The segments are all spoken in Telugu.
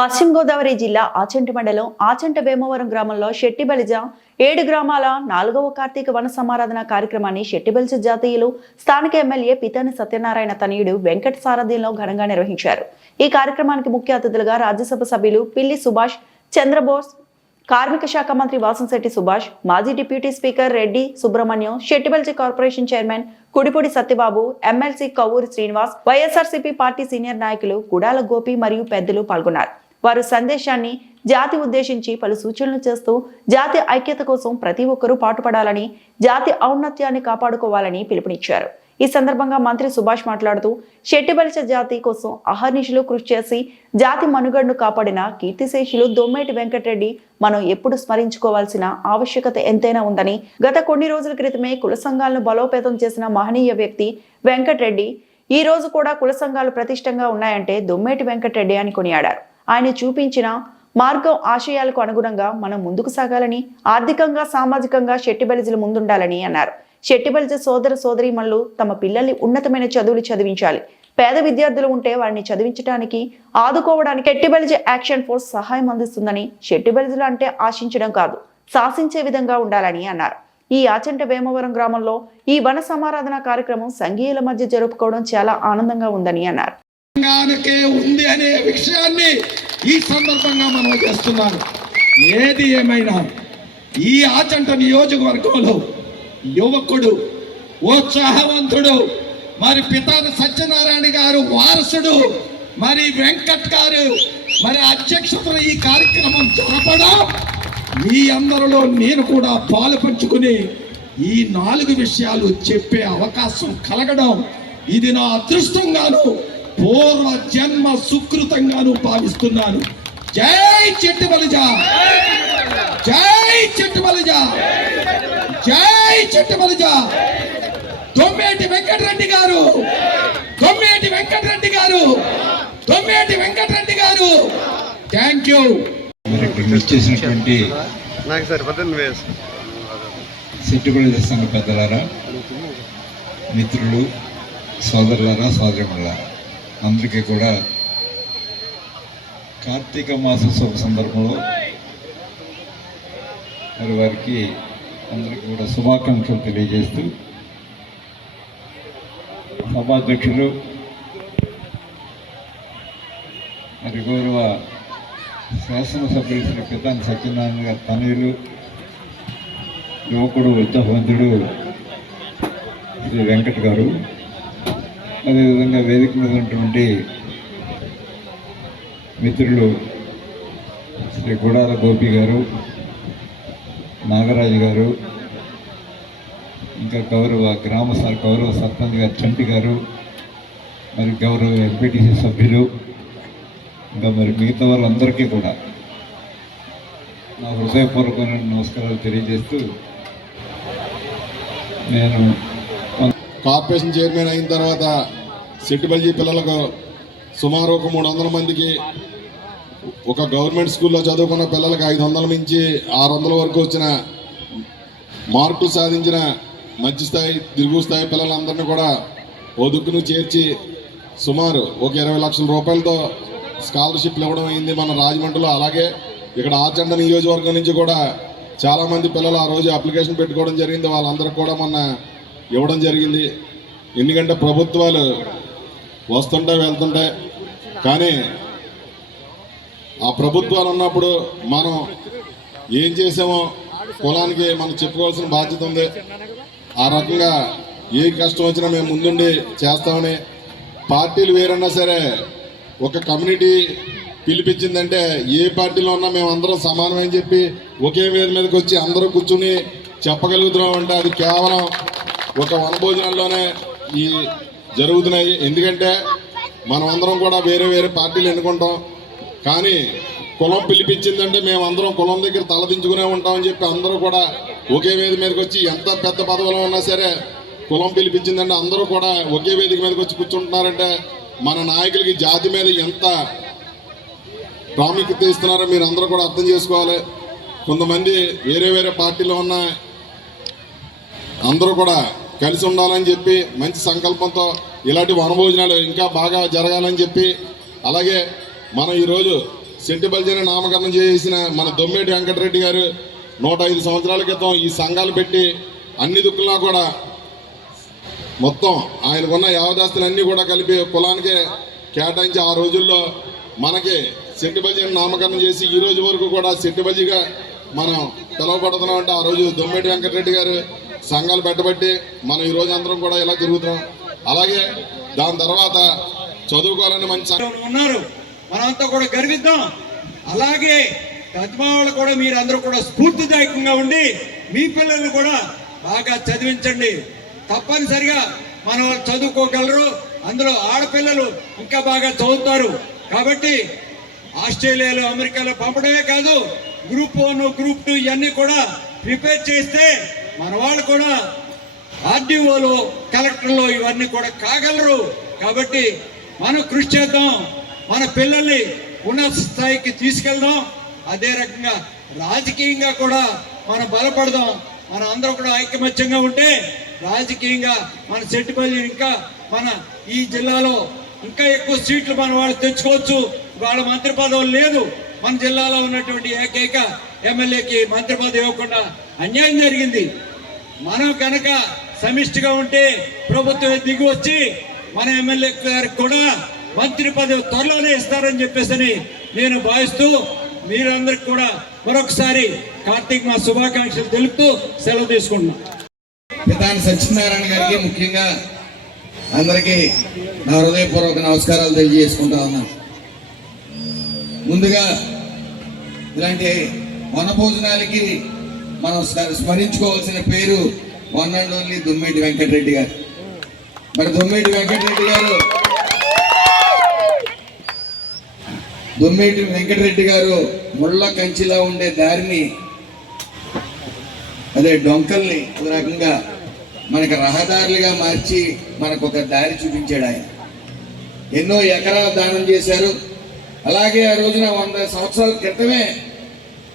పశ్చిమ గోదావరి జిల్లా ఆచంట మండలం ఆచంట వేమవరం గ్రామంలో శెట్టిబలిజ 7 గ్రామాల 4వ కార్తీక వన సమారాధన కార్యక్రమాన్ని శెట్టిబలిజ జాతీయులు స్థానిక ఎమ్మెల్యే పితాని సత్యనారాయణ తనయుడు వెంకట సారథ్యంలో ఘనంగా నిర్వహించారు. ఈ కార్యక్రమానికి ముఖ్య అతిథులుగా రాజ్యసభ సభ్యులు పిల్లి సుభాష్ చంద్రబోస్, కార్మిక శాఖ మంత్రి వాసంశెట్టి సుభాష్, మాజీ deputy speaker Reddy Subrahmanyam, Settibalija corporation chairman Kudipudi Satyababu, MLC Kavvuri Srinivas, YSRCP party senior నాయకులు గుడాల గోపి మరియు పెద్దలు పాల్గొన్నారు. వారు సందేశాన్ని జాతి ఉద్దేశించి పలు సూచనలు చేస్తూ జాతి ఐక్యత కోసం ప్రతి ఒక్కరూ పాటుపడాలని, జాతి ఔన్నత్యాన్ని కాపాడుకోవాలని పిలుపునిచ్చారు. ఈ సందర్భంగా మంత్రి సుభాష్ మాట్లాడుతూ శెట్టిబలిజ జాతి కోసం అహర్నిశలు కృషి చేసి జాతి మనుగడను కాపాడిన కీర్తిశేషులు దొమ్మేటి వెంకటరెడ్డి మనం ఎప్పుడు స్మరించుకోవాల్సిన ఆవశ్యకత ఎంతైనా ఉందని, గత కొన్ని రోజుల క్రితమే కుల సంఘాలను బలోపేతం చేసిన మహనీయ వ్యక్తి వెంకటరెడ్డి ఈ రోజు కూడా కుల సంఘాలు ప్రతిష్టంగా ఉన్నాయంటే దొమ్మేటి వెంకటరెడ్డి అని కొనియాడారు. ఆయన చూపించిన మార్గం ఆశయాలకు అనుగుణంగా మనం ముందుకు సాగాలని, ఆర్థికంగా సామాజికంగా శెట్టిబలిజలు ముందుండాలని అన్నారు. శెట్టిబలిజ సోదర సోదరీమణులు తమ పిల్లల్ని ఉన్నతమైన చదువులు చదివించాలి. పేద విద్యార్థులు ఉంటే వారిని చదివించడానికి, ఆదుకోవడానికి శెట్టిబలిజ యాక్షన్ ఫోర్స్ సహాయం అందిస్తుందని, శెట్టిబలిజలు అంటే ఆశించడం కాదు, శాసించే విధంగా ఉండాలని అన్నారు. ఈ ఆచంట వేమవరం గ్రామంలో ఈ వన సమారాధన కార్యక్రమం సంఘీయుల మధ్య జరుపుకోవడం చాలా ఆనందంగా ఉందని అన్నారు. ఉంది అనే విషయాన్ని ఈ సందర్భంగా మనం చేస్తున్నాను. ఏది ఏమైనా ఈ ఆచంట నియోజకవర్గంలో యువకుడు, ఉత్సాహవంతుడు, మరి పితాని సత్యనారాయణ గారు వారసుడు, మరి వెంకట్ గారు మరి అధ్యక్షతన ఈ కార్యక్రమం జరపడం, మీ అందరిలో నేను కూడా పాలు పంచుకుని ఈ 4 విషయాలు చెప్పే అవకాశం కలగడం ఇది నా అదృష్టంగాను పూర్వ జన్మ సుకృతంగాను భావిస్తున్నాను. జై శెట్టిబలిజ, జై శెట్టిబలిజ, జై శెట్టిబలిజ. దొమ్మేటి వెంకటరెడ్డి గారు, దొమ్మేటి వెంకటరెడ్డి గారు, దొమ్మేటి వెంకటరెడ్డి గారు. Thank you. వచ్చేసినటువంటి శెట్టిబలిజ సంఘ పెద్దలారా, మిత్రులు, సోదరులారా, సోదరిమణులారా, అందరికీ కూడా కార్తీక మాస శుభ సందర్భంలో మరి వారికి అందరికీ కూడా శుభాకాంక్షలు తెలియజేస్తూ, సభాధ్యక్షులు మరి గౌరవ శాసనసభ్యులు శ్రీ పితాని సత్యనారాయణ గారి తనయులు, యువకుడు, ఉత్సాహవంతుడు శ్రీ వెంకట్ గారు, అదేవిధంగా వేదిక మీద ఉన్నటువంటి మిత్రులు శ్రీ గుడాల గోపి గారు, నాగరాజు గారు, ఇంకా గౌరవ సర్పంచ్ గారు చంటి గారు, మరి గౌరవ ఎంపీటీసీ సభ్యులు, ఇంకా మరి మిగతా వాళ్ళందరికీ కూడా నా హృదయపూర్వకమైన నమస్కారాలు తెలియజేస్తూ, నేను కార్పొరేషన్ చైర్మన్ అయిన తర్వాత శెట్టిబలిజ పిల్లలకు సుమారు ఒక 300 మందికి, ఒక గవర్నమెంట్ స్కూల్లో చదువుకున్న పిల్లలకు 500 నుంచి 600 వరకు వచ్చిన మార్కులు సాధించిన మధ్య స్థాయి, దిగువ స్థాయి పిల్లలందరినీ కూడా ఓ దుక్కును చేర్చి సుమారు ఒక 20 లక్షల రూపాయలతో స్కాలర్షిప్లు ఇవ్వడం అయింది మన రాజమండ్రిలో. అలాగే ఇక్కడ ఆచంట నియోజకవర్గం నుంచి కూడా చాలామంది పిల్లలు ఆ రోజు అప్లికేషన్ పెట్టుకోవడం జరిగింది. వాళ్ళందరికీ కూడా మొన్న ఇవ్వడం జరిగింది. ఎందుకంటే ప్రభుత్వాలు వస్తుంటాయి, వెళ్తుంటాయి, కానీ ఆ ప్రభుత్వాలు ఉన్నప్పుడు మనం ఏం చేసామో కులానికి మనం చెప్పుకోవాల్సిన బాధ్యత ఉంది. ఆ రకంగా ఏ కష్టం వచ్చినా మేము ముందుండి చేస్తామని, పార్టీలు వేరన్నా సరే ఒక కమ్యూనిటీ పిలిపించిందంటే ఏ పార్టీలో ఉన్నా మేము అందరం సమానమని చెప్పి ఒకే వేద మీదకి వచ్చి అందరూ కూర్చుని చెప్పగలుగుతున్నాం అంటే అది కేవలం ఒక వనభోజనాల్లోనే ఈ జరుగుతున్నాయి. ఎందుకంటే మనం అందరం కూడా వేరే వేరే పార్టీలు ఎన్నుకుంటాం, కానీ కులం పిలిపించిందంటే మేము అందరం కులం దగ్గర తలదించుకునే ఉంటామని చెప్పి అందరూ కూడా ఒకే వేదిక మీదకి వచ్చి, ఎంత పెద్ద పదవిలో ఉన్నా సరే కులం పిలిపించిందంటే అందరూ కూడా ఒకే వేదిక మీదకి వచ్చి కూర్చుంటున్నారంటే మన నాయకులకి జాతి మీద ఎంత ప్రాముఖ్యత ఇస్తున్నారో మీరు అందరూ కూడా అర్థం చేసుకోవాలి. కొంతమంది వేరే వేరే పార్టీలో ఉన్న అందరూ కూడా కలిసి ఉండాలని చెప్పి మంచి సంకల్పంతో ఇలాంటి వనభోజనాలు ఇంకా బాగా జరగాలని చెప్పి, అలాగే మనం ఈరోజు సెట్టిబల్జీని నామకరణం చేసిన మన దొమ్మేటి వెంకటరెడ్డి గారు 105 సంవత్సరాల క్రితం ఈ సంఘాలు పెట్టి అన్ని దిక్కులా కూడా మొత్తం ఆయనకున్న యావదాస్తులన్నీ కూడా కలిపి కులానికే కేటాయించి ఆ రోజుల్లో మనకి సెట్టిబల్జీని నామకరణం చేసి ఈ రోజు వరకు కూడా సెట్టిబల్జీగా మనం పిలువబడుతున్నాం. అంటే ఆ రోజు దొమ్మేటి వెంకటరెడ్డి గారు సంఘాలు పెట్టబట్టి మనం ఈ రోజు అందరం కూడా ఇలా తిరుగుతున్నాం. అలాగే దాని తర్వాత చదువుకోవాలని మంచి ఉన్నారు, మనంతా కూడా గర్విద్దాం. అలాగే వాళ్ళు కూడా మీరు అందరూ కూడా స్ఫూర్తిదాయకంగా ఉండి మీ పిల్లల్ని కూడా బాగా చదివించండి. తప్పనిసరిగా మన వాళ్ళు చదువుకోగలరు, అందులో ఆడపిల్లలు ఇంకా బాగా చదువుతారు. కాబట్టి ఆస్ట్రేలియాలో అమెరికాలో పంపడమే కాదు, గ్రూప్ 1 గ్రూప్ 2 ఇవన్నీ కూడా ప్రిపేర్ చేస్తే మన వాళ్ళు కూడా ఆర్డీఓలు కలెక్టర్లు ఇవన్నీ కూడా కాగలరు. కాబట్టి మనం కృషి చేద్దాం, మన పిల్లల్ని ఉన్నత స్థాయికి తీసుకెళ్దాం. అదే రకంగా రాజకీయంగా కూడా మనం బలపడదాం. మనం అందరం కూడా ఐకమత్యంగా ఉంటే రాజకీయంగా మన సెట్టిబల్లి ఇంకా మన ఈ జిల్లాలో ఇంకా ఎక్కువ సీట్లు మన వాళ్ళు తెచ్చుకోవచ్చు. వాళ్ళ మంత్రి పదవులు లేదు, మన జిల్లాలో ఉన్నటువంటి ఏకైక ఎమ్మెల్యేకి మంత్రి పదవి ఇవ్వకుండా అన్యాయం జరిగింది. మనం కనుక సమిష్టిగా ఉంటే ప్రభుత్వం దిగి వచ్చి మన ఎమ్మెల్యే గారికి కూడా మంత్రి పదవి త్వరలోనే ఇస్తారని చెప్పేసి నేను భావిస్తూ మీరందరికి కూడా మరొకసారి కార్తీక్ మా శుభాకాంక్షలు తెలుపుతూ సెలవు తీసుకుంటున్నాం. పితాని సత్యనారాయణ గారికి ముఖ్యంగా అందరికీ నా హృదయపూర్వక నమస్కారాలు తెలియజేసుకుంటా ఉన్నాను. ముందుగా ఇలాంటి వనభోజనాలకి మనం స్మరించుకోవాల్సిన పేరు one and only Dommeti Venkatareddy గారు. మరి దొమ్మేటి వెంకటరెడ్డి గారు ముళ్ళ కంచిలా ఉండే దారిని, అదే డొంకల్ని ఒక రకంగా మనకు రహదారులుగా మార్చి మనకు ఒక దారి చూపించాడు. ఆయన ఎన్నో ఎకరాలు దానం చేశారు. అలాగే ఆ రోజున 100 సంవత్సరాల క్రితమే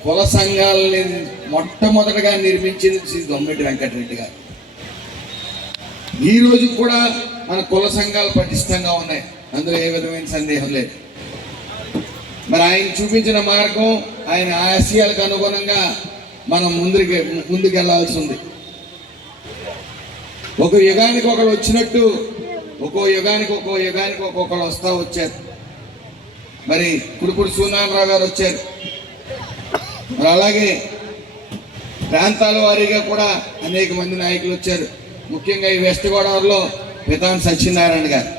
కుల సంఘాలని మొట్టమొదటిగా నిర్మించింది శ్రీ దొమ్మేటి వెంకటరెడ్డి గారు. ఈ రోజు కూడా మన కుల సంఘాలు పటిష్టంగా ఉన్నాయి, అందులో ఏ విధమైన సందేహం లేదు. మరి ఆయన చూపించిన మార్గం, ఆయన ఆశయాలకు అనుగుణంగా మనం ముందుకెళ్లాల్సి ఉంది. ఒక యుగానికి ఒకరు వచ్చినట్టు ఒక్కో యుగానికి ఒక్కొక్కరు వచ్చారు. మరి కుడుపుడు సూనారావు గారు వచ్చారు. మరి అలాగే ప్రాంతాల వారీగా కూడా అనేక మంది నాయకులు వచ్చారు. ముఖ్యంగా ఈ వెస్ట్ గోదావరిలో పితాని సత్యనారాయణ గారు.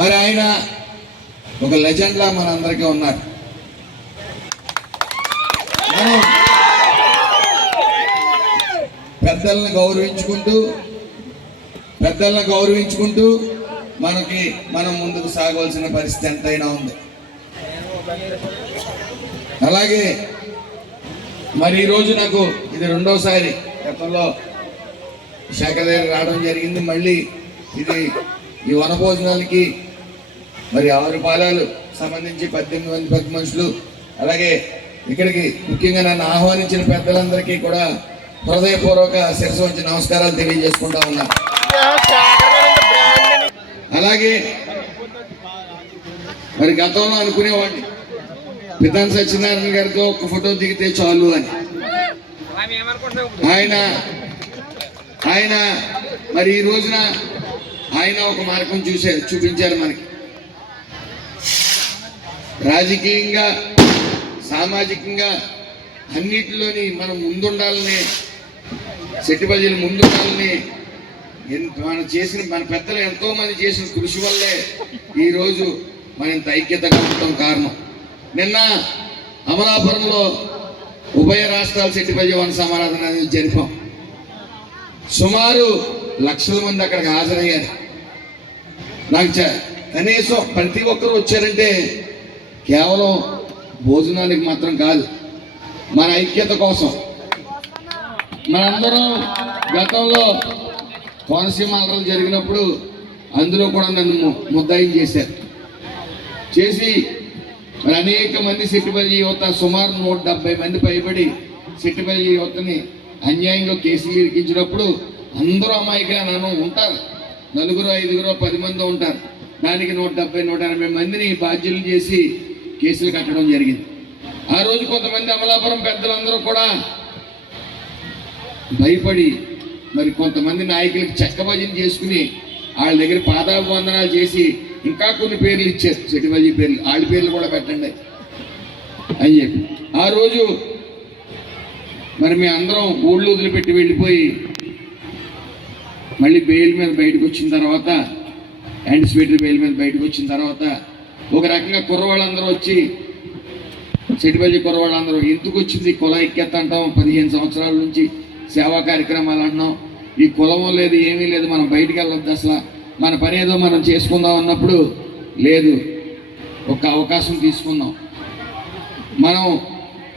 మరి ఆయన ఒక లెజెండ్లా మనందరికీ ఉన్నారు. మనం పెద్దలను గౌరవించుకుంటూ మనం ముందుకు సాగవలసిన పరిస్థితి ఎంతైనా ఉంది. అలాగే మరి ఈరోజు నాకు ఇది 2వసారి, గతంలో శేఖర్ దగ్గర రావడం జరిగింది. మళ్ళీ ఇది ఈ వనభోజనాలకి మరి 6 పాలాలు సంబంధించి 18 మంది పెద్ద మనుషులు, అలాగే ఇక్కడికి ముఖ్యంగా నన్ను ఆహ్వానించిన పెద్దలందరికీ కూడా హృదయపూర్వక శిరస్సు వంచి నమస్కారాలు తెలియజేసుకుంటా ఉన్నా. అలాగే మరి గతంలో అనుకునేవాడిని పితాని సత్యనారాయణ గారితో ఒక ఫోటో దిగితే చాలు అని. ఆయన మరి ఈ రోజున ఆయన ఒక మార్గం చూపించారు మనకి. రాజకీయంగా, సామాజికంగా అన్నిటిలోని మనం ముందుండాలని, సెట్టిబల్జీలు ముందుండాలని మన పెద్దలు ఎంతో మంది చేసిన కృషి వల్లే ఈరోజు మనం ఇంత ఐక్యతగా ఉండటం కారణం. నిన్న అమలాపురంలో ఉభయ రాష్ట్రాల సెట్టిబల్జీ వన సమారాధన అనేది జరిపాం. సుమారు లక్షల మంది అక్కడికి హాజరయ్యారు. నాకు కనీసం ప్రతి ఒక్కరు వచ్చారంటే కేవలం భోజనానికి మాత్రం కాదు, మన ఐక్యత కోసం. మనందరం గతంలో కోనసీమ అల్లర్లు జరిగినప్పుడు అందులో కూడా నన్ను ముద్దాయిం చేసి మరి అనేక మంది సెట్టిబల్జీ యువత, సుమారు 170 మంది పైబడి సెట్టిబల్జీ యువతని అన్యాయంగా కేసులు ఇరికించినప్పుడు అందరూ అమాయకులు నన్ను ఉంటారు, 4, 5, 10 మంది ఉంటారు. దానికి 170, 180 మందిని బాధ్యులు చేసి కేసులు కట్టడం జరిగింది. ఆ రోజు కొంతమంది అమలాపురం పెద్దలందరూ కూడా భయపడి మరి కొంతమంది నాయకులకి చెక్కభజన చేసుకుని వాళ్ళ దగ్గర పాదాభివందనాలు చేసి ఇంకా కొన్ని పేర్లు ఇచ్చారు, సెటిబల్జీ పేర్లు, వాళ్ళ పేర్లు కూడా పెట్టండి అని చెప్పి. ఆ రోజు మరి మేము అందరం ఊళ్ళు వదిలిపెట్టి వెళ్ళిపోయి మళ్ళీ బెయిల్ మీద బయటకు వచ్చిన తర్వాత, యాంటిసిపేటరీ బెయిల్ మీద బయటకు వచ్చిన తర్వాత ఒక రకంగా కుర్రవాళ్ళందరూ వచ్చి, సెటిబల్జీ కుర్రవాళ్ళందరూ ఎందుకు వచ్చింది కుల ఐక్యత అంటాం, 15 సంవత్సరాల నుంచి సేవా కార్యక్రమాలు అంటున్నాం, ఈ కులమో లేదు ఏమీ లేదు, మనం బయటికి వెళ్ళొద్దు, అసలు మన పని ఏదో మనం చేసుకుందాం అన్నప్పుడు లేదు, ఒక అవకాశం తీసుకుందాం. మనం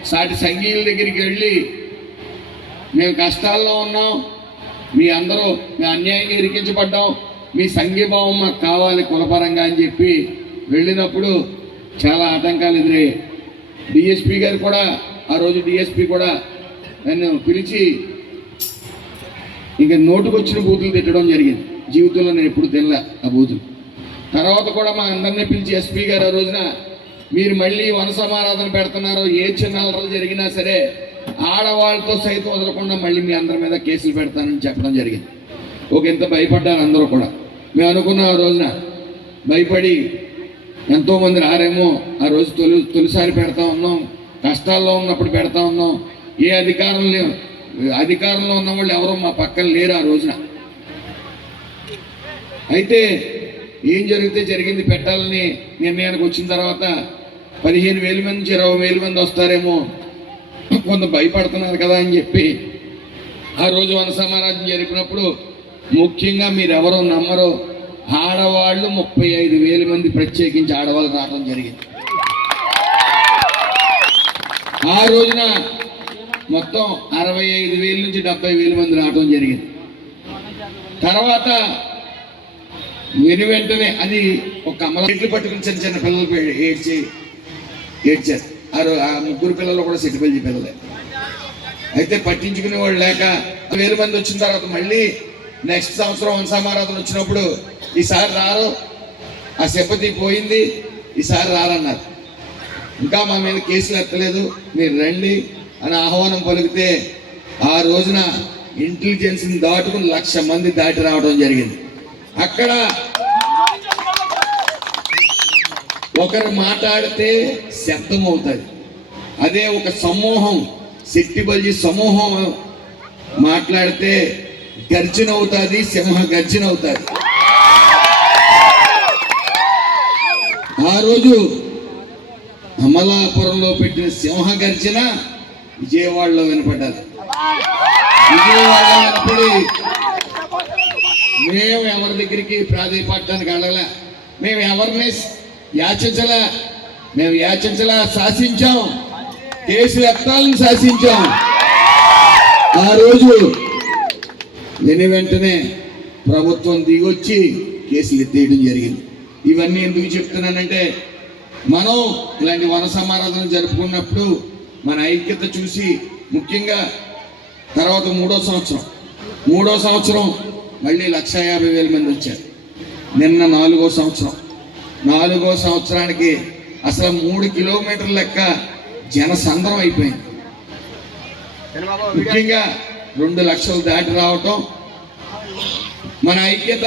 సాటి సంఘీయుల దగ్గరికి వెళ్ళి మేము కష్టాల్లో ఉన్నాం, మీ అందరూ మీ అన్యాయంగా ఇరికించబడ్డాం, మీ సంఘీభావం మాకు కావాలి కులపరంగా అని చెప్పి వెళ్ళినప్పుడు చాలా ఆటంకాలు ఎదురయ్యాయి. డిఎస్పీ గారు కూడా ఆ రోజు డిఎస్పీ కూడా నన్ను పిలిచి ఇంకా నోటుకొచ్చిన బూతులు తిట్టడం జరిగింది. జీవితంలో నేను ఎప్పుడు తినలే ఆ బూతులు. తర్వాత కూడా మా అందరినీ పిలిచి ఎస్పీ గారు ఆ రోజున మీరు మళ్ళీ వన సమారాధన పెడుతున్నారు, ఏ చిన్న అలరలు జరిగినా సరే ఆడవాళ్ళతో సైతం వదలకుండా మళ్ళీ మీ అందరి మీద కేసులు పెడతానని చెప్పడం జరిగింది. ఇంత భయపడ్డారు అందరూ కూడా. మేము అనుకున్న ఆ రోజున భయపడి ఎంతోమంది రారేమో, ఆ రోజు తొలిసారి పెడతా ఉన్నాం, కష్టాల్లో ఉన్నప్పుడు పెడతా ఉన్నాం, ఏ అధికారంలో ఉన్న వాళ్ళు ఎవరో మా పక్కన లేరు ఆ రోజున. అయితే ఏం జరిగితే జరిగింది, పెట్టాలని నిర్ణయానికి వచ్చిన తర్వాత 15,000 మంది నుంచి 20,000 మంది వస్తారేమో, కొంత భయపడుతున్నారు కదా అని చెప్పి ఆ రోజు వన సమారాధన జరిపినప్పుడు ముఖ్యంగా మీరెవరో నమ్మరో, ఆడవాళ్ళు 35,000 మంది ప్రత్యేకించి ఆడవాళ్ళు రావడం జరిగింది. ఆ రోజున మొత్తం 65,000 నుంచి 70,000 మంది రావడం జరిగింది. తర్వాత వెంటనే అది ఒక అమలు పట్టుకుని చిన్న చిన్న పిల్లలు ఏడ్చారు. ఆ 3 పిల్లలు కూడా సెటిబల్జీ పిల్లలే. అయితే పట్టించుకునే వాళ్ళు లేక 1,000 మంది వచ్చిన తర్వాత మళ్ళీ నెక్స్ట్ సంవత్సరం వన సమారాధన వచ్చినప్పుడు ఈసారి రారు, ఆ సింపతి పోయింది, ఈసారి రారన్నారు. ఇంకా మా మీద కేసులు ఎత్తలేదు, మీరు రండి అని ఆహ్వానం పలికితే ఆ రోజున ఇంటెలిజెన్స్ని దాటుకుని 1,00,000 మంది దాటి రావడం జరిగింది. అక్కడ ఒకరు మాట్లాడితే శబ్దం అవుతుంది, అదే ఒక సమూహం సెట్టిబల్జీ సమూహం మాట్లాడితే గర్జన అవుతుంది, సింహ గర్జన అవుతుంది. ఆ రోజు అమలాపురంలో పెట్టిన సింహ గర్జన విజయవాడలో వినపడ్డది. విజయవాడలో వినపడి మేము ఎవరి దగ్గరికి ప్రాధాన్యపడటానికి అడగలే, మేము ఎవరిని యాచించలే, మేము యాచించలా, శాసించాం, కేసులు ఎత్తాలని శాసించాం. ఆ రోజు వెంటనే ప్రభుత్వం దిగొచ్చి కేసులు ఎత్తేయడం జరిగింది. ఇవన్నీ ఎందుకు చెప్తున్నానంటే, మనం ఇలాంటి వన సమారాధన జరుపుకున్నప్పుడు మన ఐక్యత చూసి, ముఖ్యంగా తర్వాత మూడో సంవత్సరం మళ్ళీ 1,50,000 మంది వచ్చారు. నిన్న 4వ సంవత్సరం. 4వ సంవత్సరానికి అసలు 3 కిలోమీటర్ల లెక్క జనసంద్రం అయిపోయింది. ముఖ్యంగా 2 లక్షలు దాటి రావటం. మన ఐక్యత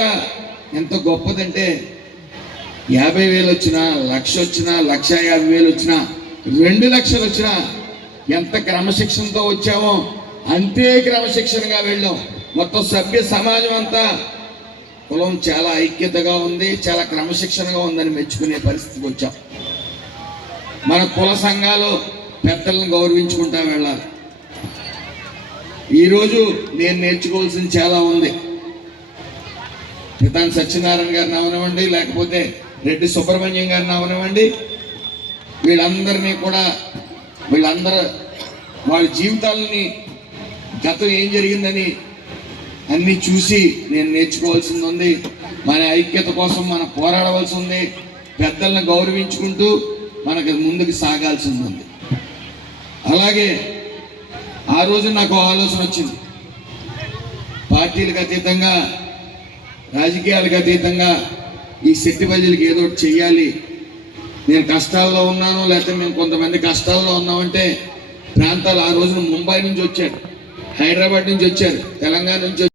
ఎంత గొప్పదంటే 50,000 వచ్చినా, 1,00,000 వచ్చినా, 1,50,000 వచ్చినా, 2 లక్షలు వచ్చినా ఎంత క్రమశిక్షణతో వచ్చామో అంతే క్రమశిక్షణగా వెళ్ళాం. మొత్తం సభ్య సమాజం అంతా కులం చాలా ఐక్యతగా ఉంది, చాలా క్రమశిక్షణగా ఉందని మెచ్చుకునే పరిస్థితికి వచ్చాం. మన కుల సంఘాలు పెద్దలను గౌరవించుకుంటా వెళ్ళాలి. ఈరోజు నేను నేర్చుకోవాల్సింది చాలా ఉంది. పితాని సత్యనారాయణ గారిని అవనివ్వండి, లేకపోతే రెడ్డి సుబ్రహ్మణ్యం గారిని అవనివ్వండి, వీళ్ళందరినీ కూడా వాళ్ళ జీవితాలని గతం ఏం జరిగిందని అన్నీ చూసి నేను నేర్చుకోవాల్సింది ఉంది. మన ఐక్యత కోసం మనం పోరాడవలసి ఉంది. పెద్దలను గౌరవించుకుంటూ మనకు ముందుకు సాగాల్సింది ఉంది. అలాగే ఆ రోజు నాకు ఆలోచన వచ్చింది, పార్టీలకు అతీతంగా, రాజకీయాలకు అతీతంగా ఈ సెట్టిబల్జీలకు ఏదో ఒకటి చెయ్యాలి. నేను కష్టాల్లో ఉన్నాను, లేకపోతే మేము కొంతమంది కష్టాల్లో ఉన్నామంటే ప్రాంతాలు ఆ రోజున ముంబై నుంచి వచ్చారు, హైదరాబాద్ నుంచి వచ్చారు, తెలంగాణ నుంచి